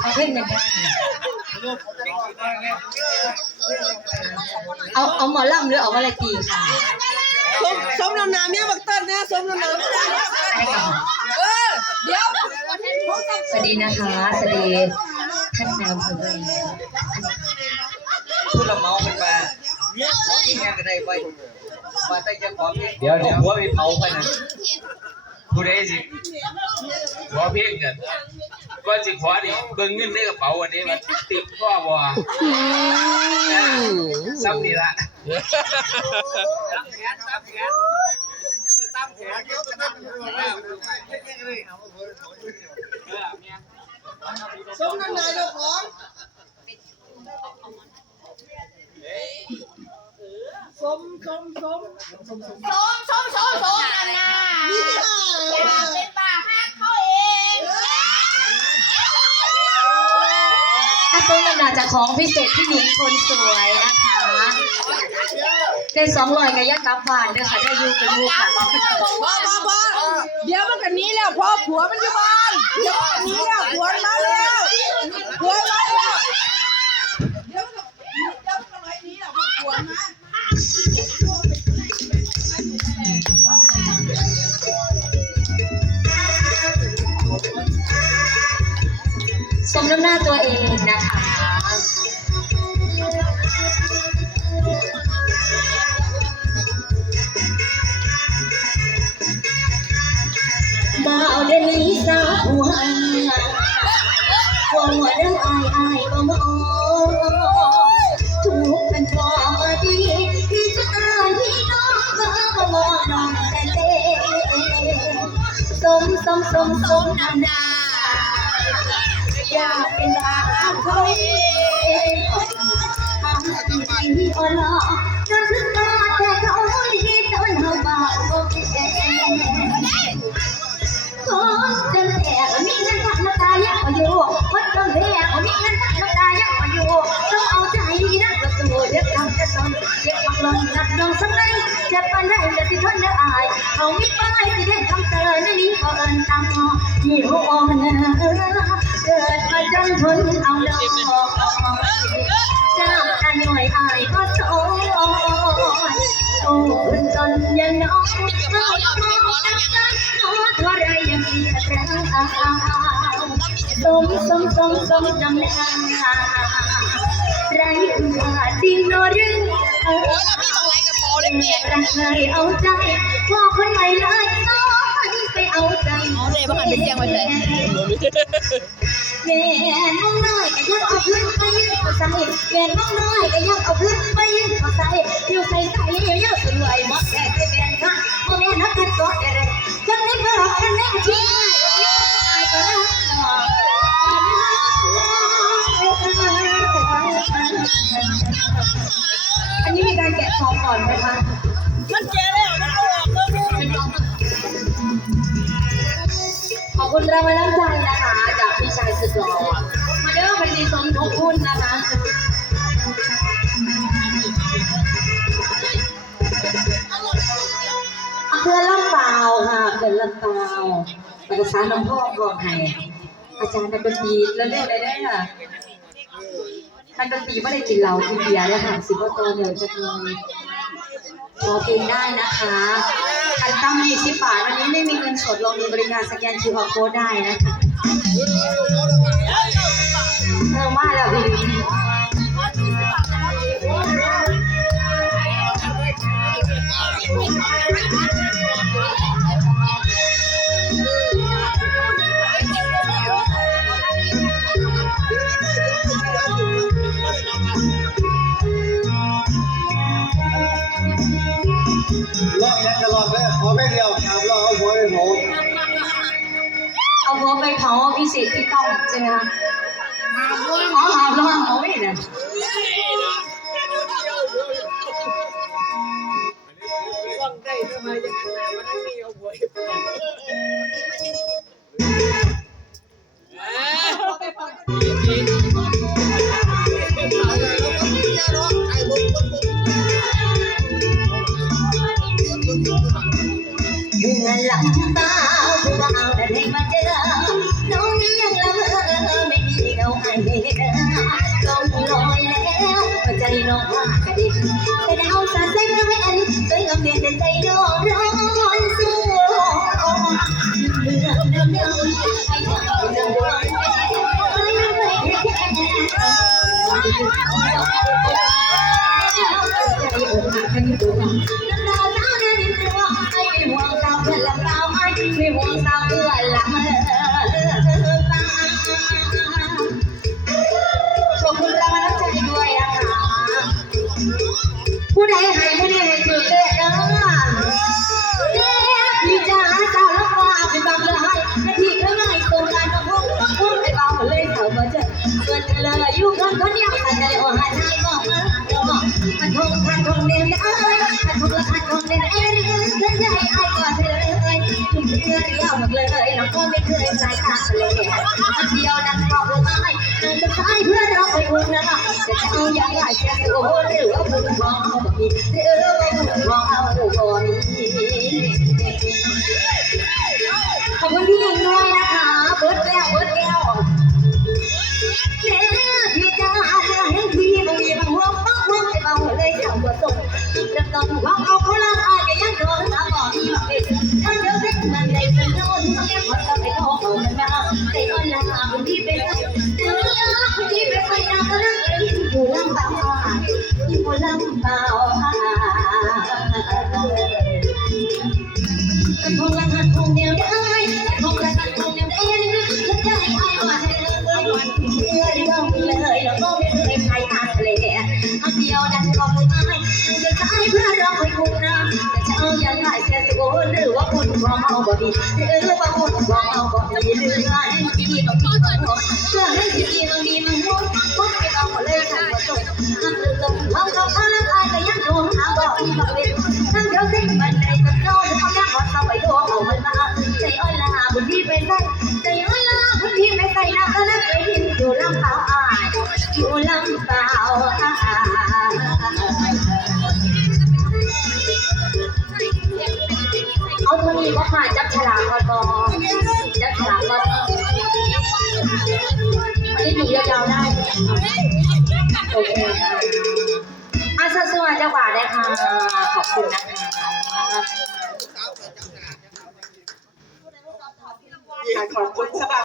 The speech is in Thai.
เอาเพลงหนึ่งเอาเอาหมอลำหรือเอาอะไรตีค่ะสมสมน้ำหนาเมียบักเต้นนะสมน้ำหนาเออเดี๋ยวสวัสดีนะคะสวัสดีท่านนายอำเภอด้วยผู้ละเมาเป็นมาที่งานกันได้ไปมาแต่จะขอเพียงเดี๋ยวเดี๋ยวหัวไปเผาไปนะผู้ใดสิขอเพียงกัน ก่อนสิขอนี่เบิ่งเงินในกระเป๋าอันนี้มันติดพ่อบ่ซ้ำนี่ละสมน้ำหนาเจ้าของสมสมสมสมสมสมสมนั่นน่ะอยากเป็นบ้าฮักเขาเอง ถ้า ต้นลำนาจากของพิเศษที่หญิงคนสวยนะคะได้สองร้อยกับยักษ์กลับบ้านเด้อค่ะได้อยู่เป็นลูกค่ะพ่อพ่อพ่อเดี๋ยวมันกันนี้แล้วพ่อผัวมันอยู่บ้านเดี๋ยวมันนี้แล้วผัวมันมาแล้ว มน้ำหน้าตัวเองนะคะบ่าวเดนนี้สาหัวหัวหัวเรื่องอายอายก็มองถูกเป็นพอดีที่จะตายที่น้องก็มอน้องแต่เต้สมสมสมสมนำหน้า อยากเป็นดาวเขาเองทำดีอ่อนล้อจนถึงตาแต่เขาดีจนเขาบาดโอเคคนจนแตกมีเงินทักน้ำตายังมาอยู่คนจนแตกมีเงินทักน้ำตายังมาอยู่ต้องเอาใจนักก็สู้เด็กทำจะสนเจ็บปักลงนักดองสักไหนเจ็บปานได้จะสิดทนได้อ เขาไมีป้ายสิเด็กคำเตือนไม่มีก็เอินตามหอยี่ห้อมันเกิดมาจนทนเอาดอกเจ้าตาหน่อยอายก็โตโอ้จนยังน้องน้องน้องเท่าไรยังมีแรงสมสมสมสมจำแรงไรว่าจริงโนรึงเออ พี่ต้องไล่กับโปเลยแม่รักเลยเอาใจพ่อคนใหม่เลยน้อนไปเอาใจอ๋อเลยบ้างหันเปเสียงมาเลยแม่น้องน้อยก็ยังเอาพื้นไปยืนเอาใส่แม่น้องน้อยก็ยังเอาพื้นไปยืนเอาใส่อยู่ใส่ใส่เยอะๆสวยมากแองก่อนไหมคะ มันแก่แล้วมันเอาออกแล้วลูกขอบคุณแรงบันดาลใจนะคะ จากพี่ชายสุดหล่อมาเด้อพันดีสมทบทุนนะคะอำเภอนลำเปล่าค่ะอำเภอนลำเปล่าวประสานน้ำพ่อก่อนให้อาจารย์นักดนตรีแล้วเรื่องอะไรได้ค่ะนักดนตรีไม่ได้กินเหล้ากินเบียร์เลยค่ะสิบว่าตัวเหนียวจะเลย ขอเพลงได้นะคะคันตั้งยี่สิบบาทวันนี้ไม่มีเงินสดลงมีบริการสแกน QR code ได้นะคะเออว่าแล้วพี่ ลอกยังจะลอกแรกขอไม่เดียวถามลอกเอาหัวไปเผาเอาหัวไปเผาพิเศษพี่ต้องใช่ไหมคะอ๋อหาร้อนเอาไม่ได้เน้องมากระดิ่งแต่ดาวสาแสงน้อยอันเคยกำเนิดแต่ เพื่อนเดียวหมดเลยน้องก็ไม่เคยใจขาดเลยเดียวนั้นบอกเลยจะตายเพื่อเราไปบุญนะคะจะเอาอย่างไรจะโอ้หรือว่าบุญของเขาบ่มีหรือว่าบุญของเขาบ่มีขอบคุณพี่หญิงด้วยนะคะเบิร์ดแก้วเบิร์ดแก้วแค่พี่จ้าเห็นพี่บางทีบางหัวปักหัวไปเบาเลยเจ้าบ่ตกจะต้องว่าเอาเขาละอายก็ยังโดน นั่งอยู่ลำบากอยู่ลำบากกระทงละกระทงเดียวได้กระทงละกระทงเดียวได้แล้วใจไอ้มาให้เลยเมื่อเดียวเลยแล้วก็ไม่เคยใครอาทะเลเอาเดียวนั้นก็ไม่อายจะตายเพื่อเราไปคุ้มน้ำจะเอาอย่างไรแค่ตัวหรือว่าคุณของเอาบ่ดีหรือว่าคุณของเอาบ่ดีหรือไงที่ดีบ่ดีบ่เพื่อให้ อยู่ลำเปล่าอายอยู่ลำเปล่าอายเอาตัวนี้ว่าผ่าจับฉลากก่อนก่อจับฉลากก่อนอันนี้อยู่ยาวๆได้โอเคค่ะอาสวัสดีเจ้าบ่าได้ค่ะ ขอบคุณนะคะขอบคุณสำหรับ